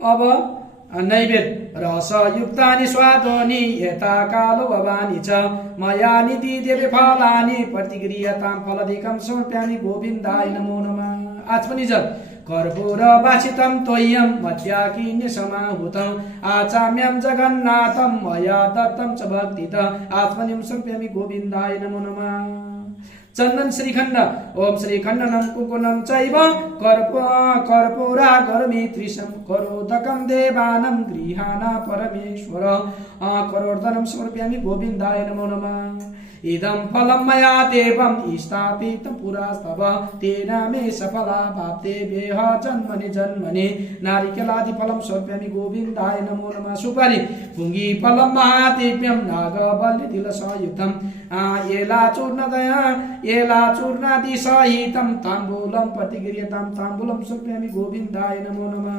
अब नैवेद्य रसयुक्तानि स्वादोनि यथा कालो भवानी च मया निधि देवे फलानि प्रतिक्रियतां फलधिकं समर्पयामि गोविन्दाय नमो नमः। आज पनि जप कर्पूर वासितं तोयं मध्याकिन्य समाहुतं आचाम्यं जगन्नाथं मया दत्तं च भक्तितः आत्मनिं समर्पयामि गोविन्दाय नमो नमः। चन्दन श्रीखण्ड ओम श्रीखण्डनं कुकुनं चैव कर्पूरा करोमि त्रिशं करोदकं देवानं गृहाणा परमेश्वर करोर्दनं समर्पयामि गोविन्दाय नमो नमः। इदं फलं मया देवं स्थापितं पुरास्तव तेन मे सफला प्राप्तेभ्यः जन्मनि जन्मनि नारिकेलादि फलं समर्पयामि गोविन्दाय नमो नमः। सुपारी पुंगी फलं महादेव्यं नागबलितिलसयुक्तं एलाचूर्णादि सहितं ताम्बूलं प्रतिक्रियतां ताम्बूलं समर्पयामि गोविन्दाय नमो नमः।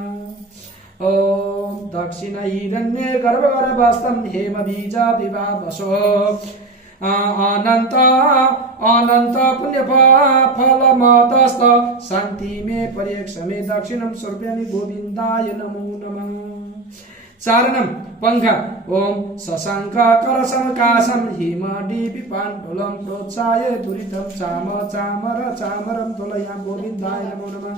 ओम दक्षिण हिरण्ये गर्भगर्भस्थं हेमबीजा विभावसो अनंत पुण्य फलमतस्त शांति में पर्यक्ष में दक्षिणम समर्पयामि गोविन्दाय नमो नमः। चारणम पंखा ओम शशांक करसमकाशम हिमडीपि पाण्डुलं प्रोत्साय दुरितं चामरं तोलयामि गोविन्दाय नमो नमः।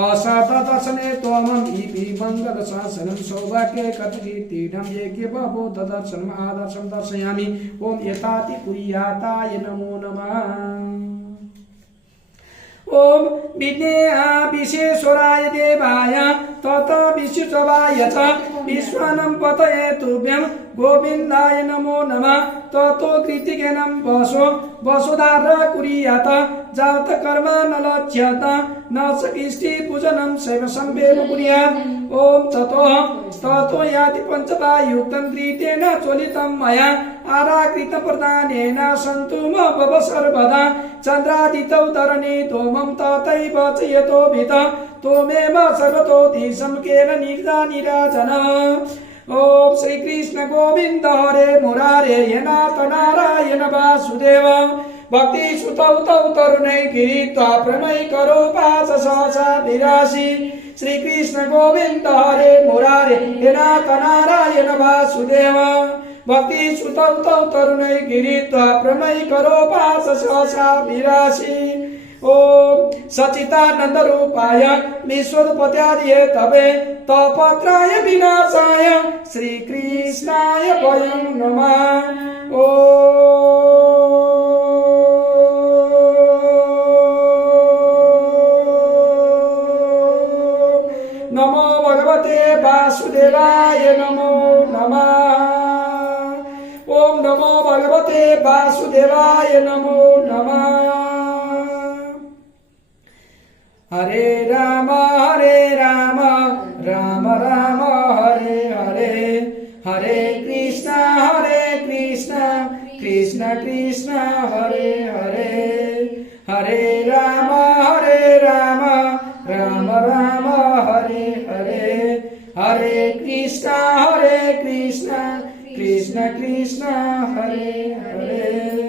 असात दर्शने त्वमं इति मंगल शासनं सौभाग्ये कथकीर्तिनं येके बभो दर्शनम् आदर्शं दर्शयामि ओम यथाति कुर्याताय नमो नमः। ओम विश्वेश्वराय देवाय तत विश्ववाय च विश्वानं पतये तुभ्यं गोविन्दाय नमो नमः। ततो कृतिकेनं वसुधार कुर्यात जात कर्म न लक्ष्यत न च कृष्टि पूजनं शैव संवेव कुर्यात्। ओम ततो याति पंचवायुक्तं कृतेन चोलितं मया आराकृत प्रदानेन सन्तु मम सर्वदा चन्द्रादितौ तरणे तोमं तथैव च यतोभित तोमेव सर्वतोऽधिशं केन निराजन। ओम श्री कृष्ण गोविंद हरे मुरारे हे नाथ नारायण वासुदेव भक्ति सुतौ तौ तरुणै गिरित्वा प्रणय करो पाच सहसा विरासी। श्री कृष्ण गोविंद हरे मुरारे हे नाथ नारायण वासुदेव भक्ति सुतौ तौ तरुणै गिरित्वा प्रणय करो पाच सहसा विरासी। ओम सचिदानंद रूपाय विश्वोत्पत्त्यादिये तवे तपत्राय विनाशाय श्री कृष्णाय वयं नमः। ओम नमो भगवते वासुदेवाय नमो नमः। ओम नमो भगवते वासुदेवाय नमो नमः। हरे राम राम राम हरे हरे हरे कृष्ण कृष्ण कृष्ण हरे हरे हरे राम राम राम हरे हरे हरे कृष्ण कृष्ण कृष्ण हरे हरे।